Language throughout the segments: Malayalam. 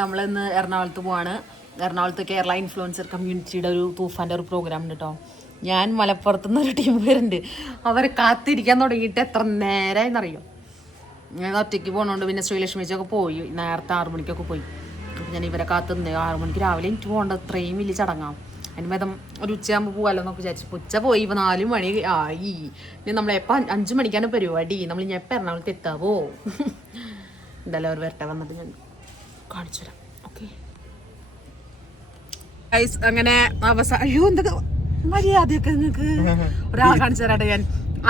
നമ്മളിന്ന് എറണാകുളത്ത് പോവാണ്. എറണാകുളത്ത് കേരള ഇൻഫ്ലുവൻസർ കമ്മ്യൂണിറ്റിയുടെ ഒരു തൂഫാൻ്റെ ഒരു പ്രോഗ്രാം ഉണ്ട് കേട്ടോ. ഞാൻ മലപ്പുറത്തു നിന്നൊരു ടീം വരുന്നുണ്ട്. അവരെ കാത്തിരിക്കാൻ തുടങ്ങിയിട്ട് എത്ര നേരമായെന്നറിയോ. ഞാൻ ഒറ്റയ്ക്ക് പോകണോണ്ട് പിന്നെ ശ്രീലക്ഷ്മിച്ചൊക്കെ പോയി, നേരത്തെ 6 മണിക്കൊക്കെ പോയി. അപ്പം ഞാൻ ഇവരെ കാത്തുനിന്ന് 6 മണിക്ക് രാവിലെ എനിക്ക് പോകേണ്ടത് ഇത്രയും വലിയ ചടങ്ങാണ്. അതിന് ഭേദം ഒരു ഉച്ചയാകുമ്പോൾ പോകാമല്ലോ എന്നൊക്കെ വിചാരിച്ചു. ഉച്ച പോയി, ഇപ്പോൾ 4 മണി ആയി. ഇനി നമ്മളെപ്പോൾ 5 മണിക്കാണ് പരിപാടി. നമ്മൾ ഞാൻ എപ്പോൾ എറണാകുളത്ത് എത്താവോ? എന്തായാലും അവർ വരട്ടെ, വന്നിട്ട് ഞാൻ കാണിച്ചു തരാം. ഓക്കെ അങ്ങനെ അയ്യോ എന്തൊക്കെ മര്യാദയൊക്കെ നിങ്ങൾക്ക് ഒരാളെ കാണിച്ചു തരാട്ടെ. ഞാൻ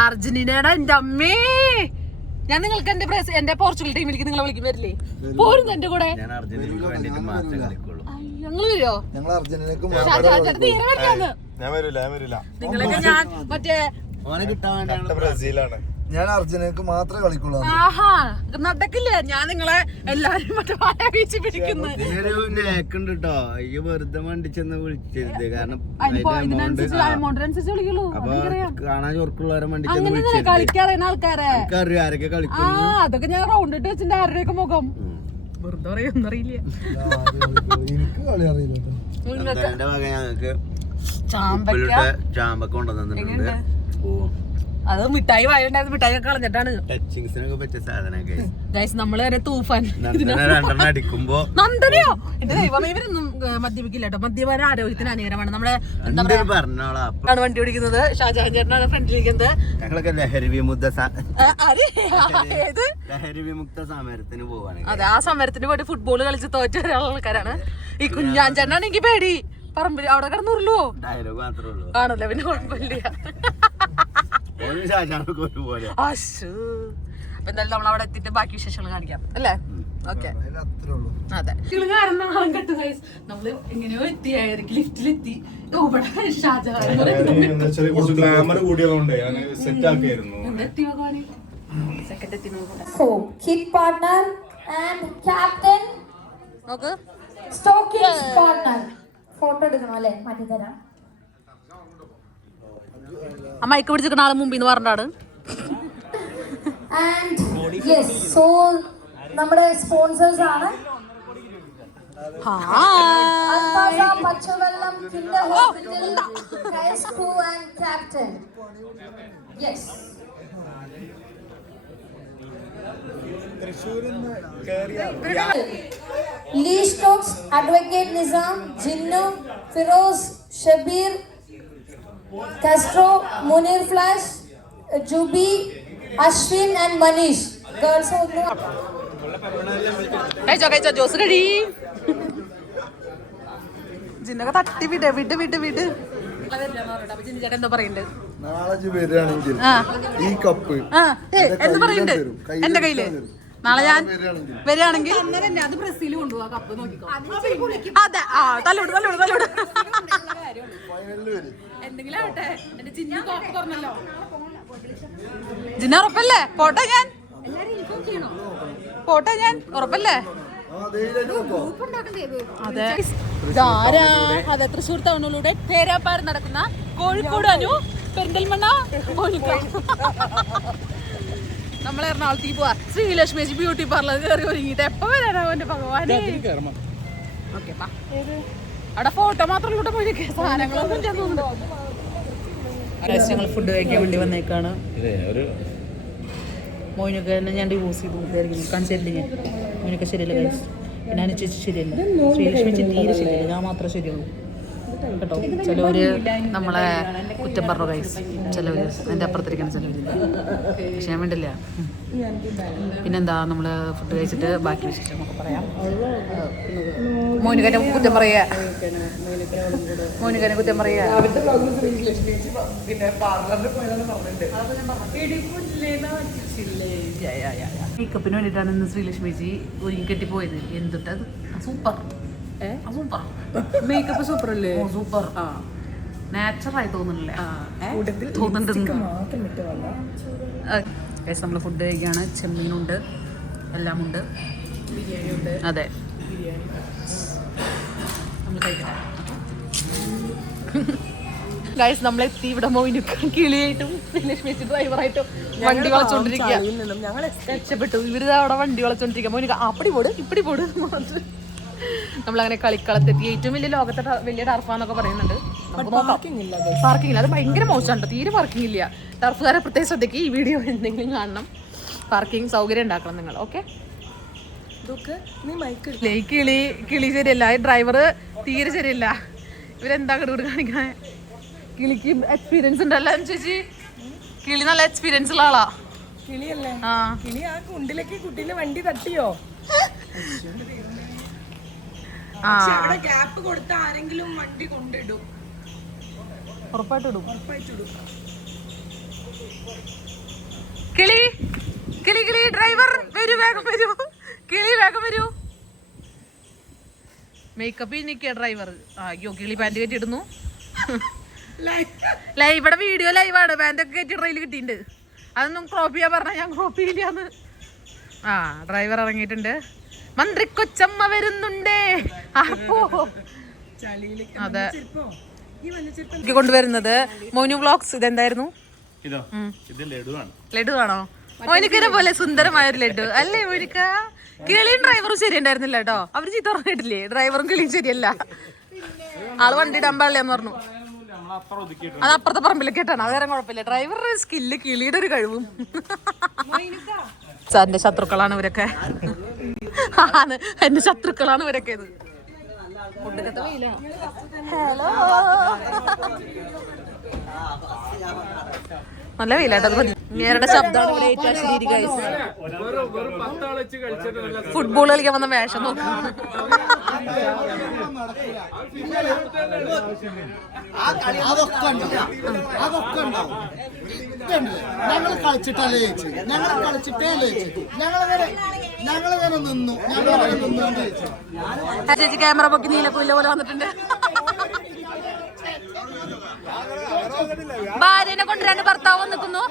അർജന്റീനയുടെ എൻ്റെ അമ്മേ, ഞാൻ നിങ്ങൾക്ക് എന്റെ പോർച്ചുഗൽ ടീമിലേക്ക് നിങ്ങളെ വിളിക്കും വരില്ലേ? പോരുന്നു എന്റെ കൂടെ. ഞങ്ങള് വരുമോ? നിങ്ങളൊക്കെ ഞാൻ മറ്റേ ബ്രസീലാണ്. ഞാൻ അർജന്റീനക്ക് മാത്രമേ കളിക്കുള്ളൂ. ആഹാ നടക്കില്ലേ? ഞാൻ നിങ്ങളെ എല്ലാരും മറ്റേ ബീച്ച് പിടിക്കുന്നു. വെറുതെ വണ്ടിച്ചെന്ന് വിളിച്ചത് കാരണം ഇതിനനുസരിച്ച് വിളിക്കുള്ളൂ. കാണാൻ ചോർക്കുള്ളവരെ അങ്ങനെ കളിക്കാറിയുന്ന ആൾക്കാരെ ആരൊക്കെ കളിക്കും. അതൊക്കെ ഞാൻ റൗണ്ട് ഇട്ട് വെച്ചിട്ട് ആരുടെയൊക്കെ മുഖം വെറുതെ പറയാനൊന്നും അറിയില്ല. എനിക്ക് കളി അറിയില്ല. ഞങ്ങക്ക് ചാമ്പക്ക കൊണ്ടുവന്നിട്ടുണ്ട്. അത് മിഠായി വായുണ്ടായിരുന്നു, മിഠായി ഒക്കെ കളഞ്ഞിട്ടാണ്. ടച്ചിങ്സിനൊക്കെ പറ്റിയ സാധനമൊക്കെ നമ്മള് വരെ തൂഫാൻ അടിക്കുമ്പോ നന്ദനയോ എന്റെ ദൈവം. ഇവരൊന്നും മദ്യപിക്കില്ല കേട്ടോ. മദ്യപാനം ആരോഗ്യത്തിന് അനേരമാണ്. നമ്മളെ എന്താ പറയാ വണ്ടി ഓടിക്കുന്നത്. ഷാജഹാൻ ചേട്ടനാണ് ഫ്രണ്ടിലിരിക്കുന്നത്. ഞങ്ങളൊക്കെ ലഹരി വിമുക്ത സമരത്തിന് പോവാണ്. അതെ, ആ സമരത്തിന് പോയിട്ട് ഫുട്ബോൾ കളിച്ച് തോറ്റ ആൾക്കാരാണ്. ഈ കുഞ്ഞാൻ ചേട്ടനാണ് എനിക്ക് പേടി. പറമ്പിൽ അവിടെ കിടന്നുരുളോ ഡയലോഗ് മാത്രമേ ഉള്ളൂ. ആണല്ലോ, പിന്നെ കുഴപ്പമില്ല. എന്തായാലും നമ്മൾ അവിടെ എത്തിയിട്ട് ബാക്കി വിശേഷങ്ങൾ കാണിക്കാം അല്ലേ? ഓക്കെ അതെ. നമ്മള് എങ്ങനെയോ എത്തി, 5:30 ലിഫ്റ്റിലെത്തി. ഫോട്ടോ എടുക്കണോ അല്ലേ? മാറ്റി തരാം. മൈക്ക് പിടിച്ചിരിക്കുന്ന ആള് മുമ്പിൽ നിന്ന് പറഞ്ഞാണ്. നമ്മുടെ സ്പോൺസേഴ്സ് ആണ് പച്ചവെള്ളം, കിൻഡർ ഹോസ്പിറ്റൽ, കയസ്കൂ and captain. Yes, Lee Stokes, advocate Nizam, Jinnu, Firoz, Shabeer, Castro, Munir Flash, Jubi, Ashwin and Manish. Girls also. Jose ready. ജിന്നൊക്കെ തട്ടി വിട് വിട് വിട് വിട്. ജിന്നേട്ടൻ എന്താ പറയുന്നുണ്ട്? നാളെ വരികയാണെങ്കിൽ ഈ കപ്പ് എന്ത് പറയുന്നുണ്ട് എന്റെ കയ്യില്? നാളെ ഞാൻ വരികയാണെങ്കിൽ അത് ബ്രസീൽ കൊണ്ടുപോവാ കപ്പ്. നോക്കിക്കോ. അതെ, ആ തല്ലോട് തല്ലോട് തല്ലോട്. എന്തെങ്കിലും ആവട്ടെ. എന്റെ ജിന്ന പറഞ്ഞല്ലോ. ജിന്ന ഉറപ്പല്ലേ? പോട്ടെ ഞാൻ പോട്ടെ ഞാൻ ഉറപ്പല്ലേ? അതെ, അതെ. തൃശ്ശൂർ ടൗണിലൂടെ പേരാപ്പാറ നടക്കുന്ന കോഴിക്കോട് അനു പെരിന്തൽമണ്ണ കോഴിക്കോട് നമ്മൾ എറണാകുളത്തേക്ക് പോവാ. ശ്രീലക്ഷ്മി ബ്യൂട്ടി പാർലർ കയറി ഒരുങ്ങിട്ട് എപ്പോ വരാനാവും എന്റെ ഭഗവാനെ. ഓക്കെ, അവിടെ ഫോട്ടോ മാത്രം കൂടെ പോയി സാധനങ്ങളൊന്നും ചെന്നുണ്ടോ. ഞങ്ങൾ ഫുഡ് കഴിക്കാൻ വേണ്ടി വന്നേക്കാണ്. മോനൊക്കെ ഞാൻ ഡിവോഴ്സ് ചെയ്ത് കാണിച്ചില്ല. ഞാൻ മോനൊക്കെ ശരിയല്ല ഗൈസ്. പിന്നെ അനുചേച്ചി ശരിയല്ല, ശ്രീലക്ഷ്മി തീരെ ശരിയല്ല, ഞാൻ മാത്രമേ ശരിയുള്ളൂ കേട്ടോ. ചിലവര് നമ്മളെ കുറ്റം പറഞ്ഞു ഗൈസ്, ചിലവര് അതിൻ്റെ അപ്പുറത്തിരിക്കണം ചിലവരില്ല. പക്ഷെ ഞാൻ വേണ്ടില്ല. പിന്നെന്താ, നമ്മള് ഫുഡ് കഴിച്ചിട്ട് ബാക്കി വിശേഷം നമുക്ക് പറയാം. മോനിക്കനെ കുറ്റം പറയാ, മോനിക്കനെ കുറ്റം പറയാ. മേക്കപ്പിന് വേണ്ടിയിട്ടാണ് ഇന്ന് ശ്രീലക്ഷ്മിജി ഒരുങ്ങി കെട്ടിപ്പോയത്. എന്തിട്ടത് സൂപ്പർ, സൂപ്പർ മേക്കപ്പ്. സൂപ്പർ അല്ലേ? സൂപ്പർ, നാച്ചുറലായി തോന്നുന്നില്ലേ? തോന്നുന്നുണ്ട്. നമ്മൾ ഫുഡ് കഴിക്കുകയാണ്. ചെമ്മീനുണ്ട്, എല്ലാം ഉണ്ട്, ബിരിയാണി ഉണ്ട്. അതെ, നമ്മൾ കഴിക്കട്ടെ. ഗൈസ് നമ്മളെത്തി ഇവിടെ മോയിനും കിളിയായിട്ടും ലക്ഷ്മി ഡ്രൈവറായിട്ടും വണ്ടി വളച്ചോണ്ടിരിക്കുക. രക്ഷപ്പെട്ടു. ഇവര് അവിടെ വണ്ടി വളച്ചോണ്ടിരിക്കുക. മോനിക്ക് അപ്പടി പോട് ഇപ്പടി പോട്. നമ്മളങ്ങനെ കളിക്കളത്തെത്തി. ഏറ്റവും വലിയ ലോകത്തെ വലിയ ടർഫാന്നൊക്കെ പറയുന്നുണ്ട്. പാർക്കിംഗ് ഇല്ല. അത് ഭയങ്കര മോശമാണ്. തീരെ പാർക്കിംഗ് ഇല്ല. ടർഫുകാരെ പ്രത്യേകം ശ്രദ്ധിക്കുക. ഈ വീഡിയോ എന്തെങ്കിലും കാണണം. പാർക്കിംഗ് സൗകര്യം ഉണ്ടാക്കണം നിങ്ങൾ. ഓക്കെ. കിളി ശരിയല്ല. ഈ ഡ്രൈവർ തീരെ ശരിയല്ല. ഇവരെന്താ കിടൂട് കാണിക്കണേ? കിളിക്ക് എക്സ്പീരിയൻസ് ഉണ്ടല്ലോ ചേച്ചി. കിളി നല്ല എക്സ്പീരിയൻസ് ഉള്ള ആളാ. കിളിയല്ലേ? കിളി ആ കുണ്ടിലേക്ക് കുട്ടീനെ വണ്ടി തട്ടിയോ? ഗ്യാപ്പ് കൊടുത്ത ആരെങ്കിലും വണ്ടി കൊണ്ടിടും. ഉറപ്പായിട്ടിടും. കിളി കിളി കിളി ഡ്രൈവർ വരൂ, വേഗം വരൂ. കിളി വേഗം വരൂ. മേക്കപ്പ് നിൽക്കുക ഡ്രൈവർ. അയ്യോ കിളി പാൻറ് കെട്ടിയിടുന്നു. ഇവിടെ വീഡിയോ ലൈവാണ്. പാൻറ്റൊക്കെ കെട്ടി റെയിൽ കിട്ടിയിട്ടുണ്ട്. അതൊന്നും ക്രോപ്പ് ചെയ്യാൻ പറഞ്ഞാൽ ഞാൻ ക്രോപ്പ് ചെയ്യില്ലാന്ന്. ഡ്രൈവർ ഇറങ്ങിയിട്ടുണ്ട്. മന്ത്രി കൊച്ചമ്മ വരുന്നുണ്ടേ. അപ്പോ അതെ കൊണ്ടുവരുന്നത് മോനു വ്ളോഗ്സ്. ഇതെന്തായിരുന്നു? ലഡു ആണോ? മോനിക്കനെ പോലെ സുന്ദരമായ ഒരു ലഡു അല്ലേ മോനിക്ക? കിളിയും ഡ്രൈവറും ശരിയുണ്ടായിരുന്നില്ല കേട്ടോ. അവര് ചീത്ത പറഞ്ഞിട്ടില്ലേ? ഡ്രൈവറും കിളിയും ശരിയല്ല. ആള് വണ്ടി ഇടാൻ പാടില്ലെന്ന് പറഞ്ഞു. അത് അപ്പുറത്തെ പറമ്പിലേക്ക് കേട്ടാണ്. അത് വേറെ കുഴപ്പമില്ല. ഡ്രൈവറുടെ സ്കില്ല്, കിളിയുടെ ഒരു കഴിവും. സാറിന്റെ ശത്രുക്കളാണ് ഇവരൊക്കെ. എന്റെ ശത്രുക്കളാണ് ഇവരൊക്കെ. ഇത് ഹലോ നല്ല വെയിലാട്ടോ. നേരുടെ ശബ്ദമാണ് ഇവിടെ ഏറ്റവും ശരി. ഫുട്ബോൾ കളിക്കാൻ വന്ന വേഷം നോക്കും. ഞങ്ങൾ കളിച്ചിട്ടല്ലേ ചേച്ചി? ഞങ്ങൾ കളിച്ചിട്ടേ അല്ലേ ചേച്ചി? ഞങ്ങളങ്ങനെ നിന്നു. ചേച്ചി ക്യാമറ പൊക്കി നീലക്കുയില പോലെ വന്നിട്ടുണ്ട്. ഭാര്യനെ കൊണ്ട് രണ്ട് ഭർത്താവ് നിൽക്കുന്നു.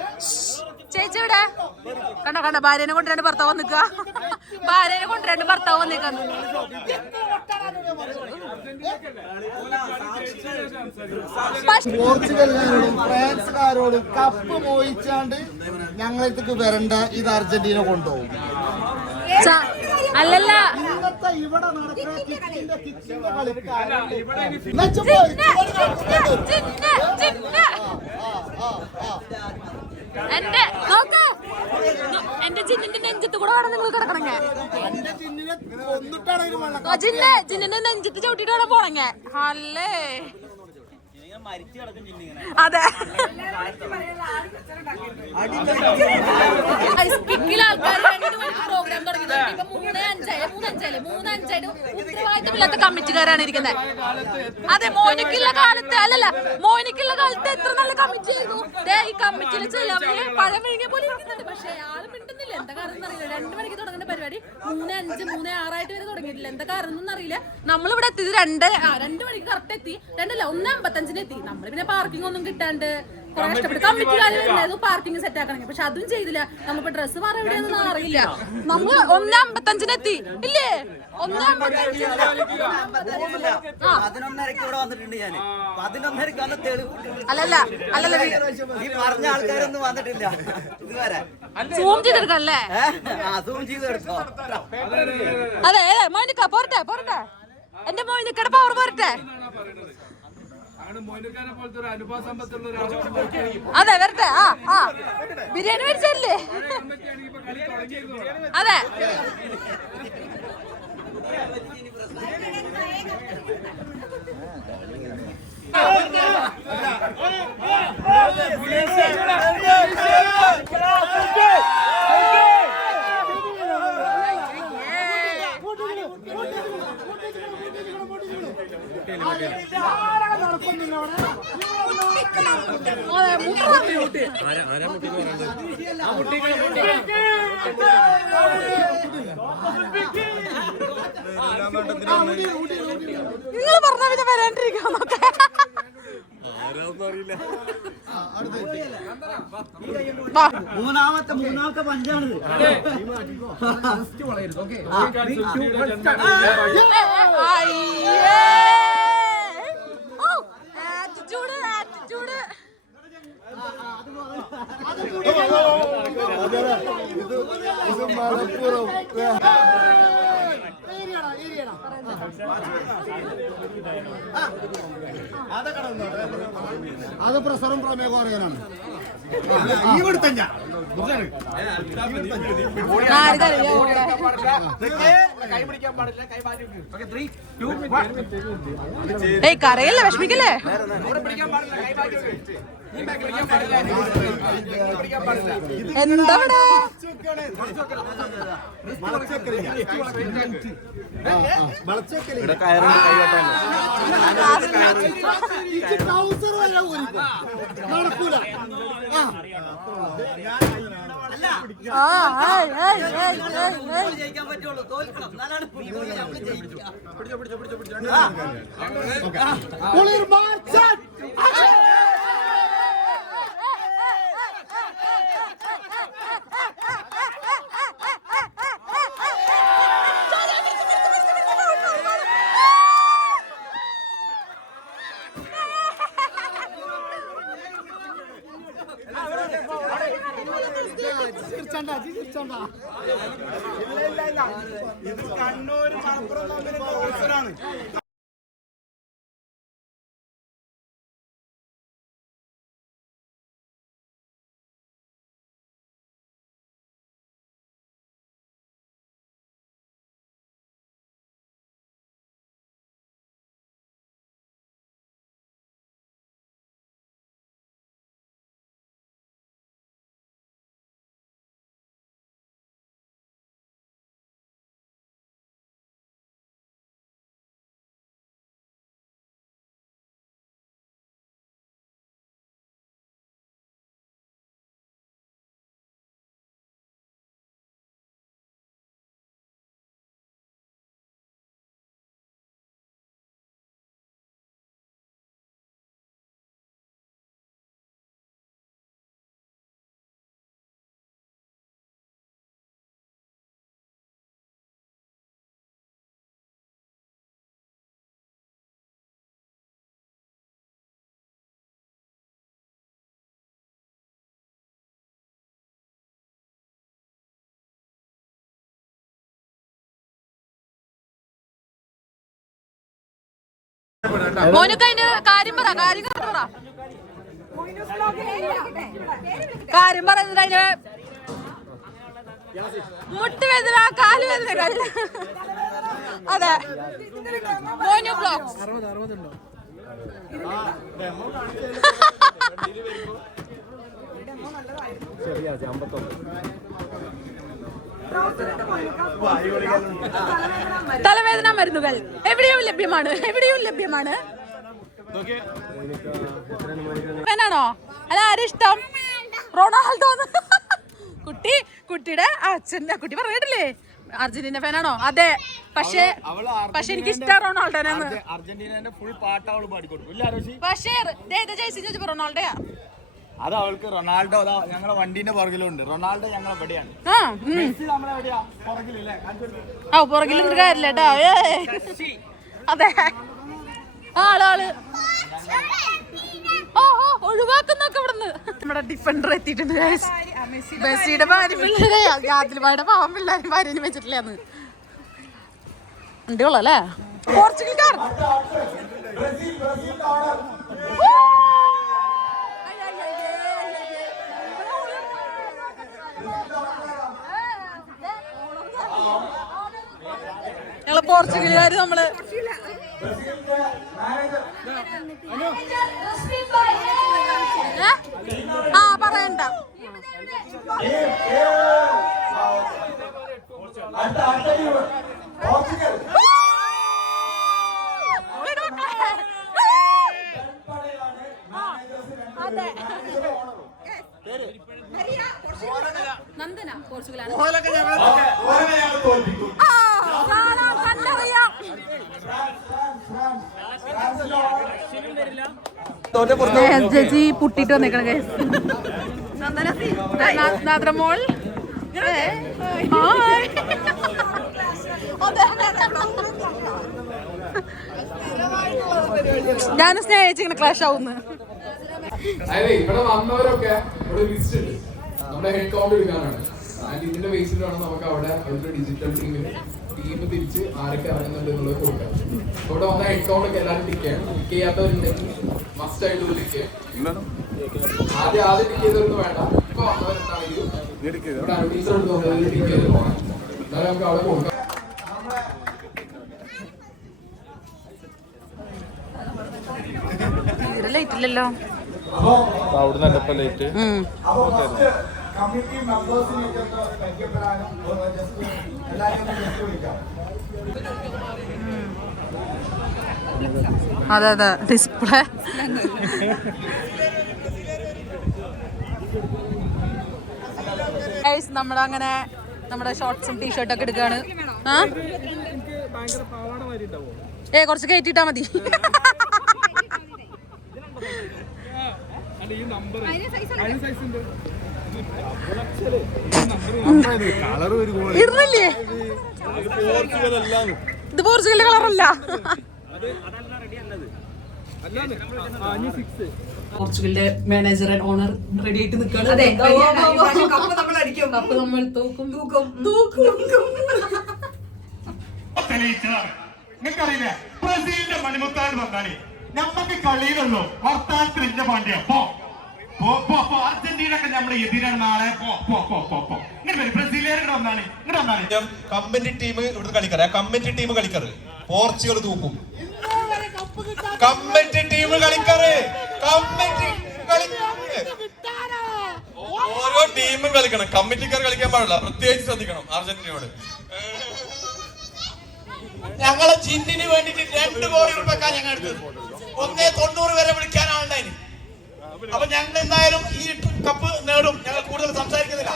ചേച്ചി ഇവിടെ കണ്ടോ കണ്ടോ? ഭാര്യനെ കൊണ്ട് രണ്ട് ഭർത്താവ് നിൽക്കുക. ഭാര്യനെ കൊണ്ട് രണ്ട് ഭർത്താവ് നിൽക്കുന്നു. പോർച്ചുഗലുകാരോടും ഫ്രാൻസുകാരോടും കപ്പ് മോഹിച്ചാണ്ട് ഞങ്ങളത്തേക്ക് വരണ്ട. ഇത് അർജന്റീന കൊണ്ടുപോകും. അല്ലല്ല ഇന്നത്തെ ഇവിടെ നടക്കുന്ന കിക്കിന്റെ കളിക്കാരൻ എന്റെ ജിന്നിന്റെ നെഞ്ചത്ത് കൂടെ വേണം നിങ്ങൾ കിടക്കണങ്ങ. ജിന്നിന്റെ നെഞ്ചത്ത് ചവിട്ടിട്ട് വേണം പോണങ്ങ. അല്ലേ അതെ. പ്രോഗ്രാം തുടങ്ങി. ഇപ്പൊ 3-5 ഉത്തരവാദിത്തമില്ലാത്ത കമ്മിറ്റിക്കാരാണ് ഇരിക്കുന്നത്. അതെ മോനിക്കുള്ള കാലത്ത് അല്ലല്ല മോനിക്കുള്ള കാലത്ത് എത്ര നല്ല കമ്മിറ്റി ആയിരുന്നു. ഈ കമ്മിറ്റിയിൽ ചിലവര് പഴം വിഴുങ്ങിയ പോലെ ഇരിക്കുന്നുണ്ട്. പക്ഷെ ആള് മിണ്ടുന്നില്ല. എന്താ കാരണം എന്നറിയില്ല. 2 മണിക്ക് തുടങ്ങുന്ന പരിപാടി 3-5 3-6 വരെ തുടങ്ങിയിട്ടില്ല. എന്താ കാരണം എന്നറിയില്ല. നമ്മളിവിടെ എത്തിയത് 2 മണിക്ക് കറക്റ്റ് എത്തി. 1:55 എത്തി. നമ്മള് പിന്നെ പാർക്കിംഗ് ഒന്നും കിട്ടാണ്ട് കുറെ കഷ്ടപ്പെട്ടു. കമ്മിറ്റിക്കാരും പാർക്കിംഗ് സെറ്റ് ആക്കണമെങ്കിൽ. പക്ഷെ അതും ചെയ്തില്ല. നമ്മളിപ്പോ ഡ്രസ്സ് മാറി എവിടെയൊന്നും അറിയില്ല. നമ്മള് 1:55 എത്തി ഇല്ലേ? 11:30 ഇവിടെ വന്നിട്ടുണ്ട് ഞാൻ. 11:30 അല്ലല്ല അല്ലല്ല ഈ പറഞ്ഞ ആൾക്കാരൊന്നും വന്നിട്ടില്ല ഇതുവരെ. സൂം ചെയ്തെടുക്കല്ലേ? സൂം ചെയ്തെടുത്തോ? അതെ മോനിക്ക പോരട്ടെ പോരട്ടെ. എന്റെ മോനിക്കയുടെ പവർ പോരട്ടെ. അതെ വരട്ടെ. ബിരിയാണി മേടിച്ചല്ലേ? അതെ നിങ്ങൾ പറഞ്ഞ പിന്നെ വരാണ്ടിരിക്കാന്നൊക്കെ. മൂന്നാമത്തെ പഞ്ചാണ്. ആറ്റിറ്റ്യൂഡ് മലപ്പുറം അത് പ്രസറും പ്രമേഹം അറിയാനാണ് ഈ കൊടുത്തഞ്ഞ ഏയ് കരയല്ലേ വിഷമിക്കല്ലേ എന്താടാ നടക്കൂല ജയിക്കാൻ പറ്റുള്ളൂ തോൽക്കണം എന്നാലാണ് ഇത് കണ്ണൂർ മലപ്പുറം തമ്മിലുള്ള മത്സരമാണ്. മോനൊക്കെ അതിന്റെ കാര്യം പറ കാര്യം പറയുന്നത് അതിന് മുട്ടുവേദന കാലുവേദന അതെ മോനു ബ്ലോഗ്സ് തലവേദന മരുന്നുകൾ എവിടെയും ലഭ്യമാണ് ഫാനാണോ അല്ല ആരിഷ്ടം റൊണാൾഡോ കുട്ടിയുടെ അച്ഛൻ്റെ കുട്ടി പറഞ്ഞിട്ടില്ലേ അർജന്റീന ഫാനാണോ അതെ പക്ഷെ എനിക്ക് ഇഷ്ടം റൊണാൾഡോനാണ് അർജന്റീനന്റെ ഫുൾ പാട്ട് അവള് പാടിക്കൊടുക്കും പക്ഷേ ജയിച്ചു റൊണാൾഡോയാ അത് അവൾക്ക് റൊണാൾഡോ ഞങ്ങളെ വണ്ടീന്റെ പുറകിലുണ്ട് റൊണാൾഡോ ഞങ്ങൾ എവിടെയാണ് പുറകിലൊന്നും കാര്യമില്ല കേട്ടോ അതെ ആള് ഒഴിവാക്കുന്നൊക്കെ ഇവിടുന്ന് നമ്മുടെ ഡിഫൻഡർ എത്തിയിട്ടുണ്ട് മെസ്സിയുടെ ഭാര്യ പിള്ളേരെ ആദിൽമാരുടെ പാവം പിള്ളേരും ഭാര്യനെ വെച്ചിട്ടില്ലാന്ന് ഉണ്ട് കൊള്ളാം അല്ലേ പോർച്ചുഗൽക്കാർ ഞങ്ങള് പോർച്ചുഗലുകാര് നമ്മള് പറയണ്ട അതെ നന്ദന പോർച്ചുഗലാണ് ചേച്ചി പുട്ടിട്ട് വന്നേക്കണ നാദ്രമോൾ ഞാനും സ്നേഹിച്ചിങ്ങനെ ക്ലാഷ് ആവുന്നു ഇവിടെ വന്നവരൊക്കെ അവിടെ ലിസ്റ്റ് ഉണ്ട്. നമ്മുടെ ഹെഡ് കൗണ്ട് എടുക്കാനാണ്. ആൻഡ് ഇതിന്റെ ബേസിൽ വേണം നമുക്ക് അവിടെ അവരുടെ ഡിജിറ്റൽ ടീമിന് ടീം തിരിച്ച് ആരൊക്കെ ഇറങ്ങുന്നുണ്ട് എന്നുള്ളത് കൊടുക്കാം. ഇവിടെ വന്ന ഹെഡ് കൗണ്ട് ഒക്കെ എല്ലാവരും ടിക്ക് ചെയ്യണം. ടിക്ക് ചെയ്യാത്തവരുണ്ടെങ്കിൽ മസ്റ്റ് ആയിട്ട് ടിക്ക് ചെയ്യാം. ആദ്യം ടിക്ക് ചെയ്തൊന്നും വേണ്ട. ഇപ്പൊ വന്നവരുണ്ടാണെങ്കിലും ഇവിടെ ടീച്ചർ എടുത്ത് ടിക്ക് ചെയ്ത് പോകണം. എന്നാലും നമുക്ക് അവിടെ കൊടുക്കാം. ലൈറ്റ് ഇല്ലല്ലോ. കമ്മിറ്റി മെമ്പേഴ്സിനെ പരിചയപ്പെടാനും അതെ ഡിസ്പ്ലേ നമ്മളങ്ങനെ നമ്മുടെ ഷോർട്ട്സും ടീഷർട്ടൊക്കെ എടുക്കാണ്. കുറച്ച് കയറ്റിട്ടാ മതി. ഇടുന്നില്ലേ? ഇത് പോർച്ചുഗലിന്റെ കളറല്ല. പോർച്ചുഗലിന്റെ മാനേജർ ആൻഡ് ഓണർ റെഡി ആയിട്ട് നിൽക്കുകയാണ്. കപ്പ് നമ്മൾ തൂക്കും. നിങ്ങൾക്കറിയില്ലേ ബ്രസീലിന്റെ മണിമുത്താൻ വന്നാലേ നമ്മക്ക് കളിയിലല്ലോ വർത്താനത്തിലിന്റെ പാണ്ഡ്യ അർജന്റീനൊക്കെ നമ്മുടെ എതിരാണ് നാളെ ബ്രസീലുകാർ വന്നാണ് കമ്പനി ടീം ഇവിടുത്തെ കളിക്കാറ് കമ്പനി ടീം കളിക്കാറ് പോർച്ചുഗൽ തൂക്കും. കമ്പനി ടീം കളിക്കാറ് ഓരോ ടീമും കളിക്കണം. കമ്മിറ്റിക്കാർ കളിക്കാൻ പാടില്ല. പ്രത്യേകിച്ച് ശ്രദ്ധിക്കണം അർജന്റീനയോട്. ഞങ്ങളെ ജിന്നിന് വേണ്ടിട്ട് 2 കോടി രൂപക്കാ ഞങ്ങൾ എടുത്തത്. 190 വരെ വിളിക്കാനാളുണ്ടായിന്. അപ്പൊ ഞങ്ങൾ എന്തായാലും ഈ കപ്പ് നേടും. ഞങ്ങൾ കൂടുതൽ സംസാരിക്കുന്നില്ല.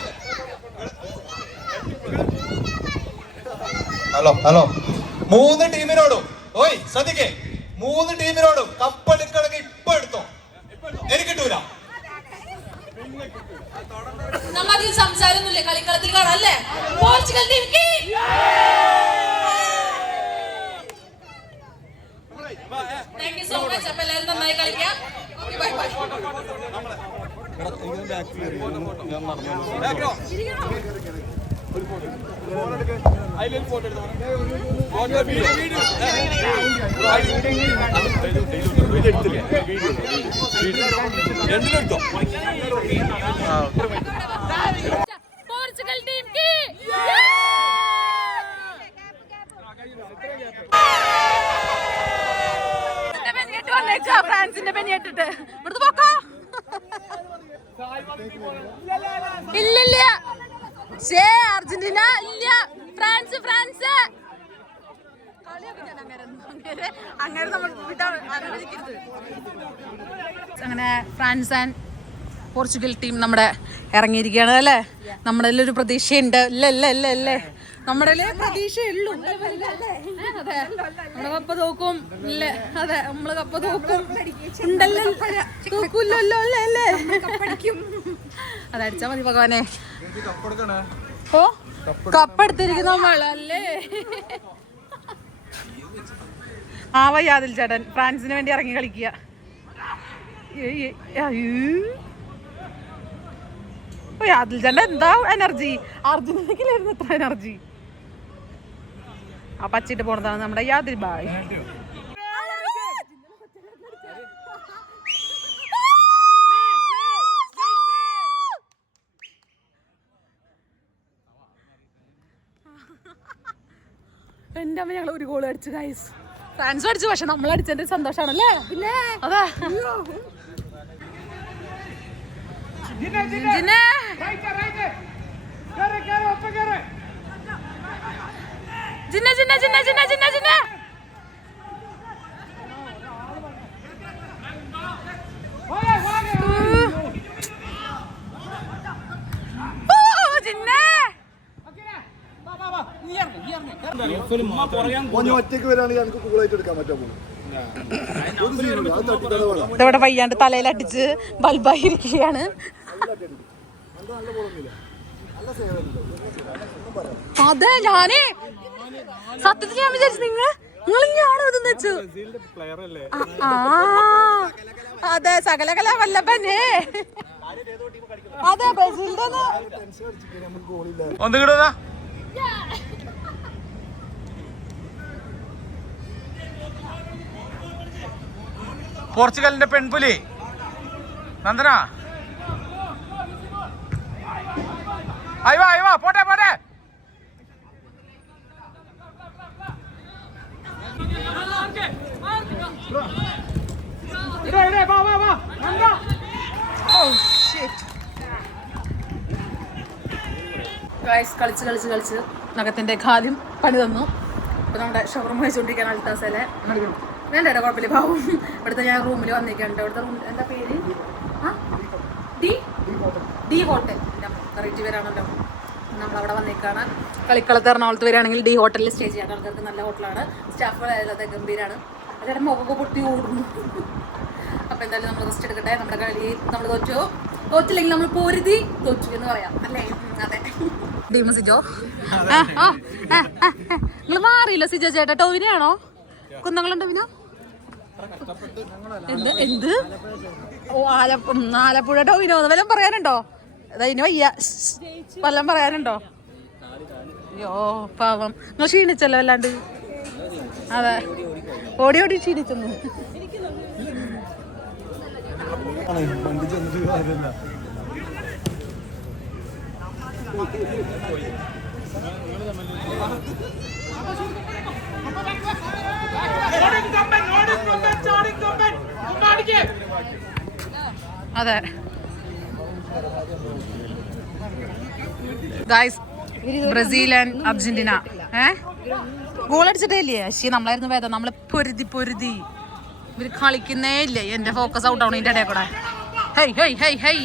ഹലോ 3 ടീമിനോടും ശ്രദ്ധിക്കേ 3 ടീമിനോടും കപ്പെടുക്കണമെങ്കിൽ ഇപ്പൊ എടുത്തോ. എനിക്ക് കിട്ടൂല. നമ്മതിൽ സംസാരമൊന്നുമില്ലേ കളിക്കളത്തിൽ കാണാല്ലേ? പോർച്ചുഗൽ ടീമിക്ക് താങ്ക് യു സോ മച്ച്. അപ്പൊ എല്ലാവരും നന്നായി കളിക്കാം. Bye bye. പോർച്ചുഗൽ ടീമിക്ക് ഫ്രാൻസിന്റെ പെനിയിട്ടിട്ട് ഇവിടുന്ന് പോക്കോ. ഇല്ലില്ല അർജന്റീന ഇല്ല. ഫ്രാൻസ് അങ്ങനെ നമ്മൾ അങ്ങനെ ഫ്രാൻസ് ആൻഡ് പോർച്ചുഗൽ ടീം നമ്മുടെ ഇറങ്ങിയിരിക്കുകയാണ് അല്ലേ? നമ്മുടെ ഒരു പ്രതീക്ഷയുണ്ട്. അല്ലേ നമ്മുടെ പ്രതീക്ഷയുള്ളൂ. അതെ നമ്മള് കപ്പ തോക്കും. ഇല്ലേ അതെ നമ്മള് കപ്പ തോക്കും. ഉണ്ടല്ലോ തോക്കൂല്ലോ അല്ലേ? അതടിച്ചാ മതി ഭഗവാനെ. ഓ കപ്പെടുത്തിരിക്കുന്ന നമ്മളല്ലേ? യാദിൽ ചേട്ടൻ ഫ്രാൻസിന് വേണ്ടി ഇറങ്ങി കളിക്കുക. യാദിൽ ചേട്ടൻ എന്താ എനർജി! അർജന്റീനക്കിലായിരുന്നു എത്ര എനർജി. ആ പച്ചിട്ട് പോണതാണ് നമ്മുടെ യാദിൽ ബായ്. എന്റെ അമ്മ ഞങ്ങൾ 1 ഗോൾ അടിച്ചു ഗൈസ്. ഫ്രാൻസ് അടിച്ചു. പക്ഷെ നമ്മൾ അടിച്ചതിന്റെ സന്തോഷാണല്ലേ? പിന്നെ അതാ ഒറ്റയ്ക്ക് വരാണെങ്കിൽ എനിക്ക് കൂളായിട്ട് എടുക്കാൻ പറ്റാമോ? ഇതവിടെ വയ്യാണ്ട് തലയിലടിച്ച് ബൾബായിരിക്കുകയാണ്. അതെ ഞാനേ സത്യത്തിൽ ഞാൻ വിചാരിച്ചു നിങ്ങളിങ്ങാണോ ഇതെന്ന് വെച്ചു. അതെ സകലകല വല്ലഭനെ അതെ ബ്രസീലിന്റെ ഒന്ന് കിടുക. പോർച്ചുഗലിന്റെ പെൺപുലി നന്ദന അയ്യോ പോട്ടെ പോട്ടെ. കളിച്ച് നഖത്തിന്റെ കാര്യം പണി തന്നു. ഇപ്പൊ നമ്മുടെ ഷവർമ കഴിച്ചുകൊണ്ടിരിക്കാൻ അൾട്ടാസയിലെ വേണ്ട കുഴപ്പമില്ല പാവം. ഇവിടുത്തെ ഞാൻ റൂമിൽ വന്നിരിക്കുന്നുണ്ട്. ഇവിടുത്തെ റൂം എന്താ പേര്? D hotel. റേറ്റ് വരാണല്ലോ. നമ്മളവിടെ വന്നേക്കാണ്. കളിക്കളത്ത് എറണാകുളത്ത് വരികയാണെങ്കിൽ ഡി ഹോട്ടലിൽ സ്റ്റേ ചെയ്യാൻ ആൾക്കാർക്ക് നല്ല ഹോട്ടലാണ്. സ്റ്റാഫുകളായാലും ഗംഭീരാണ്. അതിൻ്റെ മുഖമൊക്കെ പൊട്ടി ഓടുന്നു. അപ്പം എന്തായാലും നമ്മൾ റെസ്റ്റ് എടുക്കട്ടെ. നമ്മുടെ കളി നമ്മൾ തോറ്റില്ലെങ്കിൽ നമ്മൾ പൊരുതി തോറ്റു എന്ന് പറയാം അല്ലേ? അതെ. ഡീമ സിജോ നിങ്ങൾ മാറിയില്ല സിജോ ചേട്ടാ. ടോവിനാണോ കുന്നങ്ങളുണ്ടോ? വിനോ എന്ത് ഓ ആലപ്പുഴ ടോവിനോ വല്ലതും പറയാനുണ്ടോ? അതിന് വയ്യ വല്ലതും പറയാനുണ്ടോ? അയ്യോ പാവം നിങ്ങൾ ക്ഷീണിച്ചല്ലോ വല്ലാണ്ട്. അതെ ഓടി ഓടി ക്ഷീണിച്ചെന്നു. അതെ guys, Brazil and Argentina goal അടിച്ചിട്ടേ ഇല്ലേ? പക്ഷേ നമ്മളായിരുന്നു വേദം. നമ്മള് പൊരുതി ഇവര് കളിക്കുന്നേ ഇല്ലേ. എന്റെ ഫോക്കസ് ഔട്ട് ആവണം ഇതിന്റെ ഇടയിൽ കൂടെ. ഹൈ ഹൈ ഹൈ ഹൈ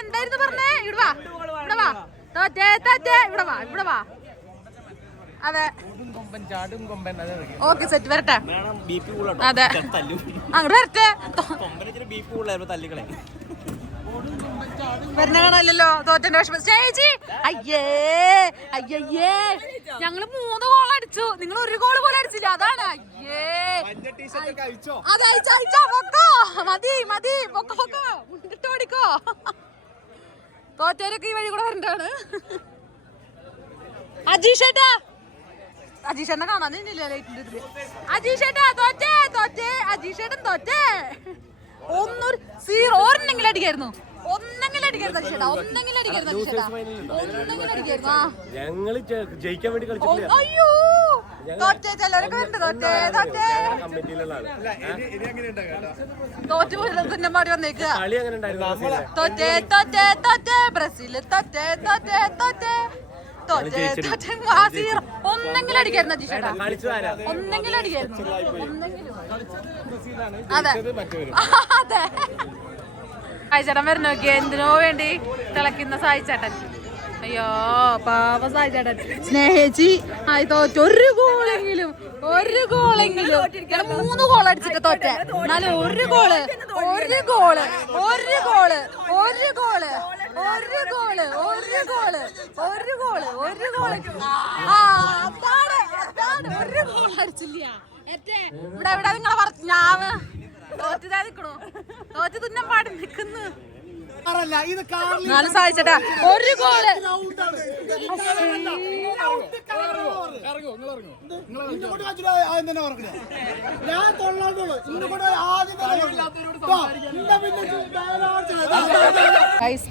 എന്തായിരുന്നു പറഞ്ഞേ? ഇവിടെ വാ തോറ്റേ ഇവിടെ വാ. അതെ ഓക്കെ സെറ്റ് വരട്ടെ. അതെ അങ്ങോട്ട് വരട്ടെ. വരുന്ന കാണാനില്ലല്ലോ തോറ്റന്റെ വിഷമം. ചേച്ചി അയ്യേ ഞങ്ങള് 3 ഗോൾ അടിച്ചു. നിങ്ങൾ 1 ഗോൾ പോലും അടിച്ചില്ല. അതാണ് അയ്യേ. അത് അയച്ചോ പൊക്കോ. മതി പൊക്കോ ഇട്ടോടിക്കോ. തോറ്റവരൊക്കെ ഈ വഴി കൂടെ വരണ്ടാണ്. അജീഷേട്ടനെ കാണാൻ നിന്നില്ല ലൈറ്റിന്റെ ഇതില്. അജീഷേട്ടാ തോറ്റേ അജീഷേട്ടൻ തോറ്റേ. 0 ഒരെണ്ണെങ്കിലും അടിക്കായിരുന്നു. ഞങ്ങള് ജയിക്കാൻ വേണ്ടി കളിച്ചിട്ടില്ല. അയ്യോ തോറ്റേ ചിലരൊക്കെ തോറ്റേ തോറ്റു തുന്നമ്പാടി വന്നേക്കുക. കളി അങ്ങനെ ഉണ്ടായിരുന്നു. തോറ്റേ ബ്രസീല് തോറ്റേ ഒന്നെങ്കിലും അടിക്കായിരുന്നു അജീഷേട്ടാ. ഒന്നെങ്കിലും അടിക്കായിരുന്നു. അതെ സായിച്ചേട്ടൻ വരുന്ന നോക്കിയ എന്തിനോ വേണ്ടി തിളക്കുന്ന സായിച്ചേട്ടൻ. അയ്യോ പാവ സായിച്ചേട്ടൻ. സ്നേഹിച്ചി ആയി തോറ്റ 1 ഗോളെങ്കിലും 3 ഗോൾ അടിച്ചിട്ട് തോറ്റ. എന്നാലും 1 ഗോള് അടിച്ചില്ല. ഇവിടെ നിങ്ങളെ പറഞ്ഞു ഞാൻ തോറ്റതാ നിക്കണോ? തോറ്റ് തുന്നം പാടി നിക്കുന്നു. നാല് സാധിച്ചേട്ടാ 1 ഗോള്.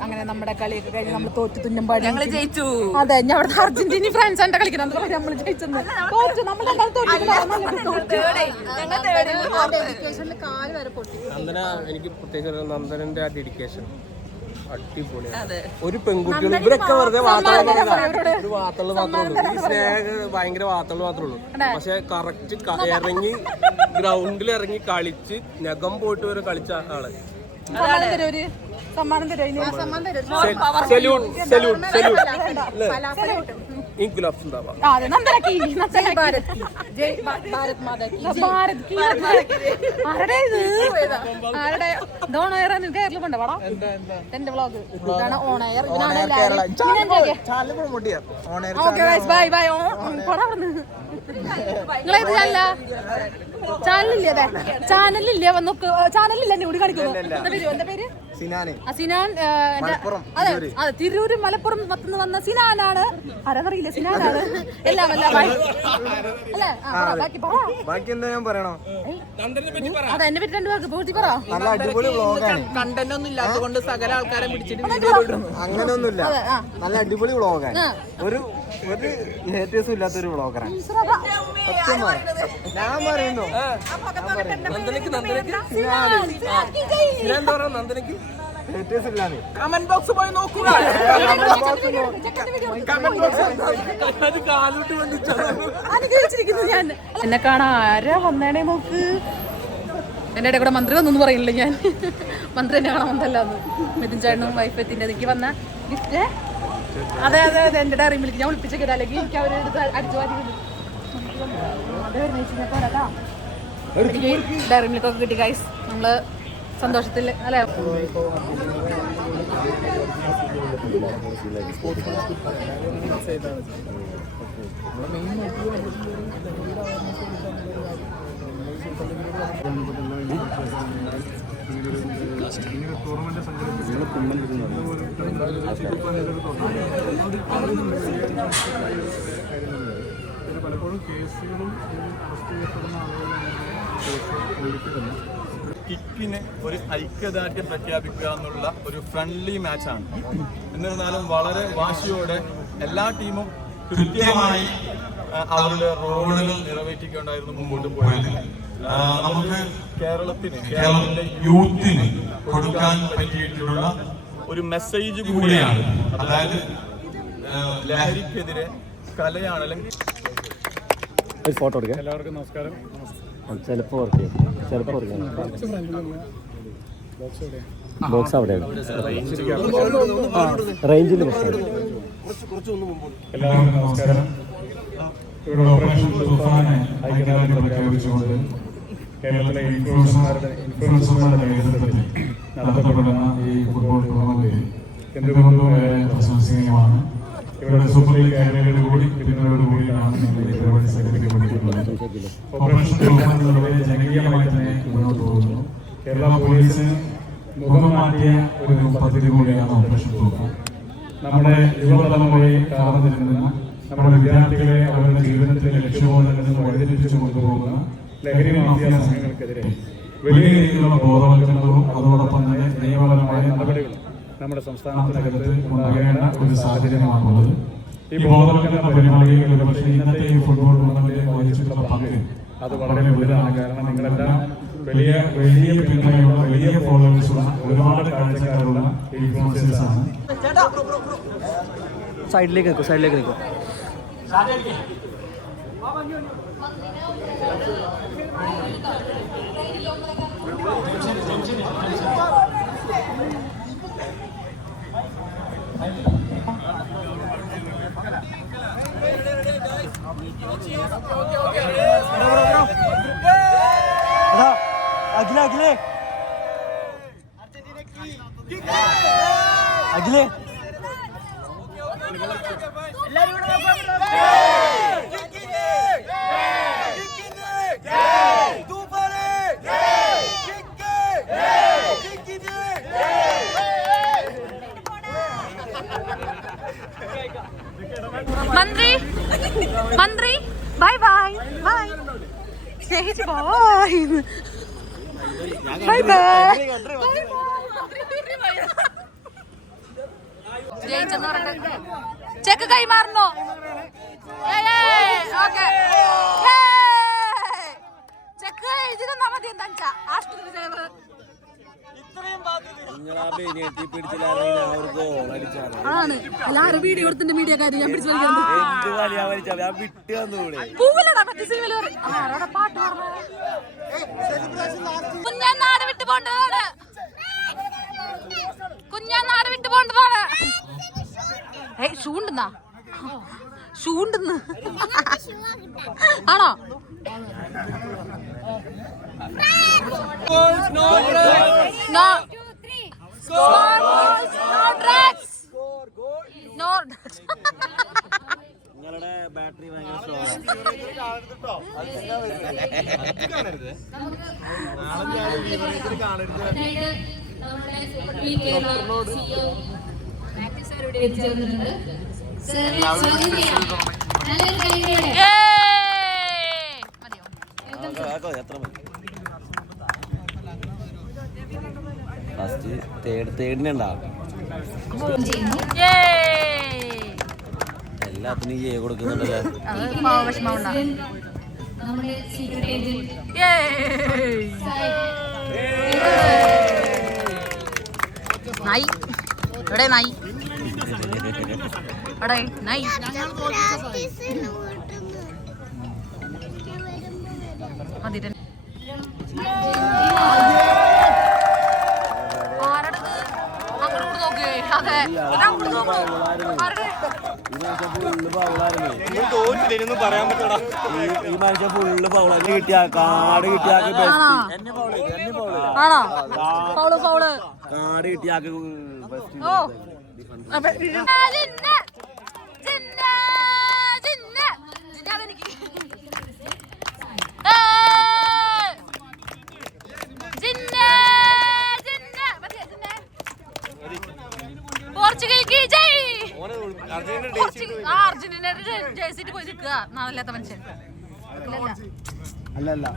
അങ്ങനെ നമ്മുടെ കളിയൊക്കെ കഴിഞ്ഞ് നമ്മൾ തോറ്റ് തുന്നമ്പാടി ഞങ്ങൾ ജയിച്ചു. അതെ ഞാൻ അവിടുത്തെ അർജന്റീന ഫ്രാൻസ് ആണ് കളിക്കുന്നത്. നമ്മൾ ജയിച്ചെന്ന് തോറ്റു. നമ്മൾ കാല് വരെ പൊട്ടി. എനിക്ക് പ്രത്യേകിച്ച് നന്ദനന്റെ ആ ഡെഡിക്കേഷൻ അടിപൊളിയാണ്. ഒരു പെൺകുട്ടികൾ ഇവരൊക്കെ വെറുതെ ഒരു വാർത്തകൾ മാത്രമേ ഉള്ളൂ. ഈ സ്നേഹ ഭയങ്കര വാർത്തകൾ മാത്രമേ ഉള്ളൂ. പക്ഷെ കറക്റ്റ് ഇറങ്ങി ഗ്രൗണ്ടിൽ ഇറങ്ങി കളിച്ച് നഖം പോയിട്ട് വരെ കളിച്ച ആള്. എന്റെ വ്ളോഗ് ഓൺ എയർ. ബൈ നിങ്ങളേത് ചാനലാ? ചാനലില്ലേ? അതെ ചാനലില്ലേ? ചാനലില്ല എന്നെ കൂടി കാണിക്കുന്നു. എന്താ പേര്? സിനാൻ. അതെ അതെ, തിരൂര് മലപ്പുറം വന്ന സിനാനാണ്. ആരാന്നറിയില്ല, സിനാനാണ് എല്ലാം അല്ലേ? ബാക്കി എന്താ ഞാൻ പറയണോ? അതെ, എന്നെ പറ്റി 2 പേർക്ക് പൂർത്തി പറ. നല്ല അടിപൊളി വ്ളോഗാണ്. കണ്ടന്റ് ഒന്നും ഇല്ലാത്തതുകൊണ്ട് സകല ആൾക്കാരെ പിടിച്ചിട്ട് അങ്ങനെയൊന്നുമില്ല, നല്ല അടിപൊളി വ്ളോഗാണ്. ഒരു ഹേറ്റേഴ്സും ഇല്ലാത്തൊരു വ്ളോഗറാണ്. സത്യം ഞാൻ പറയുന്നു. കമന്റ് ബോക്സ് പോയി നോക്കുക. അനുകരിച്ചിരിക്കുന്നു ഞാൻ. എന്നെ കാണാൻ ആരാ വന്നേണേ നോക്ക്. എൻ്റെ ഇടയിൽ കൂടെ മന്ത്രി വന്നു പറയില്ല ഞാൻ. മന്ത്രി എന്നെ കാണാൻ വന്നല്ലാന്ന്. മിഥുൻ ചേട്ടനും വൈഫ് എത്തിൻ്റെ എനിക്ക് വന്ന ഗിഫ്റ്റ്. അതെ അതെ അതെ, എൻ്റെ ഡയറി മിൽക്ക് ഞാൻ ഒളിപ്പിച്ചേക്കില്ല, അല്ലെങ്കിൽ എനിക്ക് അവരെടുത്ത് അടിച്ചു വാരി ഡയറി മിൽക്കൊക്കെ കിട്ടി ഗൈസ്. നമ്മള് സന്തോഷത്തിൽ അല്ലേ? പലപ്പോഴും കേസുകളും അറസ്റ്റ് ചെയ്യപ്പെടുന്ന ആളുകളും കിക്കിന് ഒരു ഐക്യദാർഢ്യം പ്രഖ്യാപിക്കുക എന്നുള്ള ഒരു ഫ്രണ്ട്ലി മാച്ചാണ്. എന്നിരുന്നാലും വളരെ വാശിയോടെ എല്ലാ ടീമും കൃത്യമായി അവരുടെ റോളുകൾ നിറവേറ്റിക്കൊണ്ടായിരുന്നു മുമ്പോട്ട് പോയത്. നമുക്ക് കേരളത്തിന്റെ യൂത്തിന് കൊടുക്കാൻ പറ്റിയിട്ടുള്ള ഒരു മെസ്സേജ് കൂടിയാണ്. അതായത് ലഹരിക്കെതിരെ കലയാണ്. അല്ലെങ്കിൽ ഫോട്ടോ എടുക്കാം. എല്ലാവർക്കും നമസ്കാരം. ചിലപ്പോൾ ബോക്സ് അവിടെയാണ്, റേഞ്ചിൽ. എല്ലാവർക്കും നമസ്കാരം. ഇവിടെ ഓപ്പറേഷൻ തുഫാന് ഐക്യദാർഢ്യം പ്രഖ്യാപിച്ചുകൊണ്ട് കേരളത്തിലെ ഇൻഫ്ലുവൻസർമാരുടെ നേതൃത്വത്തിൽ നടത്തപ്പെടുന്ന ഈ ഫുട്ബോൾ ടൂർണമെന്റ് എന്തുകൊണ്ടും വളരെ പ്രശംസനീയമാണ്. ഇവിടെ സൂപ്പർ ലീഗ് കേരളയുടെ കൂടി പിന്തുണയോടുകൂടിയാണ് നിങ്ങൾ ഈ പരിപാടി സംഘടിപ്പിക്കപ്പെട്ടിട്ടുള്ളത്. ഓപ്പറേഷൻ തൂഫാൻ വളരെ ജനകീയമായി തന്നെ മുന്നോട്ട് പോകുന്നു. കേരള പോലീസ് മുഖം മാറ്റിയ ഒരു പദ്ധതി കൂടിയാണ് ഓപ്പറേഷൻ തൂഫാൻ. നമ്മുടെ യുവതലമുറയെ കാർന്നിരുന്ന നമ്മുടെ വിദ്യാർത്ഥികളെ അവരുടെ ജീവിതത്തിലെ ലക്ഷ്യബോധങ്ങളിൽ നിന്ന് വഴിതെറ്റിച്ചു കൊണ്ടുപോകുന്ന ലഹരി മാഫിയ സംഘങ്ങൾക്കെതിരെ വലിയ രീതിയിലുള്ള ബോധവൽക്കരണവും അതോടൊപ്പം തന്നെ നിയമപരമായ നടപടികളും നമ്മുടെ സംസ്ഥാനത്തിനകത്ത് ഉണ്ടാകേണ്ട ഒരു സാഹചര്യമാണുള്ളത്. ഈ ബോധവൽക്കരണ പരിപാടികളിൽ ഒരുപക്ഷെ ഇന്നത്തെ ഈ ഫുട്ബോൾ ടൂർണമെന്റിൽ വഹിച്ചിട്ടുള്ള പങ്ക് അത് വളരെ വലുതാണ്. കാരണം നിങ്ങളെല്ലാം വലിയ പിന്തുണയുള്ള വലിയ ഫോളോവേഴ്സുള്ള ഒരുപാട് കാഴ്ചക്കാരുള്ള ഇൻഫ്ലുവൻസേഴ്സ് ആണ്. സൈഡിലേക്ക് നിൽക്കും. അഖിലേ മന്ത്രി ബൈ ബൈ ബൈ സ്നേഹിച്ച് ബൈ ബൈ ബൈ. ജയിച്ചെന്ന് പറഞ്ഞിട്ട് ചെക്ക് കൈമാറുന്നു. ചെക്ക് എഴുതി തന്നാ മതി. എന്താ ആശുപത്രി ചെലവ് ആണ്. എല്ലാരും വീഡിയോ കൊടുത്തിന്റെ മീഡിയക്കാര് ഞാൻ പിടിച്ചു പൂവിലടാ മറ്റേ സിനിമയില് ആരോടെ പാട്ട് പറഞ്ഞു. കുഞ്ഞാനാട് വിട്ടു പോണ്ടതാണ്, കുഞ്ഞാനാട് വിട്ടു പോണ്ടതാണ്. ഷൂണ്ടെന്നാ ഷൂണ്ടെന്ന് ആണോ? ഞങ്ങളുടെ ബാറ്ററി ഭയങ്കര സ്ലോ ആണ്. എത്ര മതി ഫസ്റ്റ് തേടിനുണ്ടാവും എല്ലാത്തിനും ചെയ്യ കൊടുക്കുന്നുണ്ടല്ലോ. നായി എവിടെ നായി എവിടെ നായി മതി ഈ മനുഷ്യൻ ഫുള്ള് പൗളാണ് കിട്ടിയ കാട് കിട്ടിയാക്ക് കാട് കിട്ടിയാക്ക് പോർച്ചുഗൽക്ക് ജയ്. അർജന്റീന ജേഴ്സിട്ട് പോയി നിൽക്കുക നാളല്ലാത്ത മനുഷ്യൻ അല്ലല്ല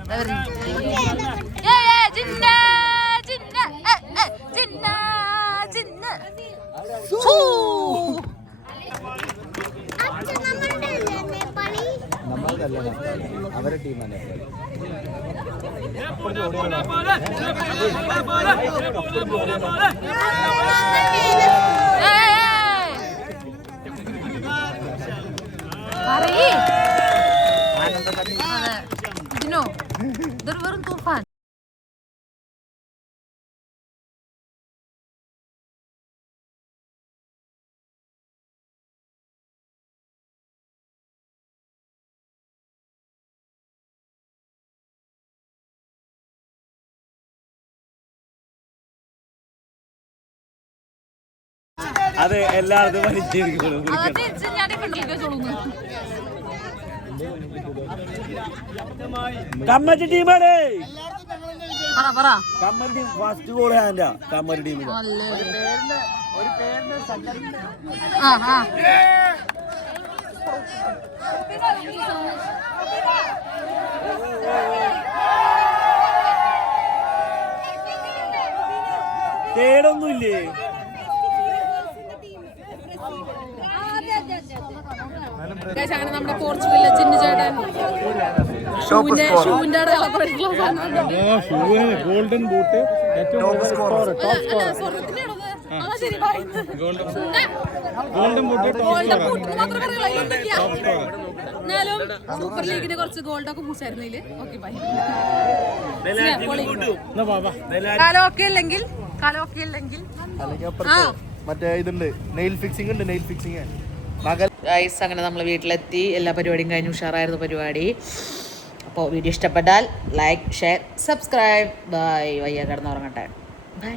അവരുടെ ടീമാണ്. ഇതൊരു വെറും തൂഫാൻ. അതെ എല്ലായിടത്തും വലിച്ചിരിക്കുന്നു. കമ്മറ്റി ടീമാണ്. കമ്മറ്റി ടീം ഫസ്റ്റ് ഗോൾ ഹാൻഡാ കമ്മറ്റി ടീമിന്. തേടൊന്നുമില്ലേ? നമ്മുടെ പോർച്ചുഗലിലെ ചിന്നു ചേട്ടൻ ഷൂവിന്റെ ഗോൾഡൻ ബൂട്ട് എന്നാലും സൂപ്പർ ലീഗിന് കുറച്ച് ഗോൾഡൊക്കെ പൂച്ചായിരുന്നില്ല. Okay bye. മറ്റേ ഇതുണ്ട് നെയിൽ ഫിക്സിംഗ് ഉണ്ട്. നെയിൽ ഫിക്സിംഗ് ഗൈസ് അങ്ങനെ നമ്മൾ വീട്ടിലെത്തി. എല്ലാ പരിപാടിയും കഴിഞ്ഞ് ഉഷാറായിരുന്നു പരിപാടി. അപ്പോൾ വീഡിയോ ഇഷ്ടപ്പെട്ടാൽ ലൈക്ക് ഷെയർ സബ്സ്ക്രൈബ്. ബൈ. വയ്യ കിടന്നുറങ്ങട്ടെ. ബൈ.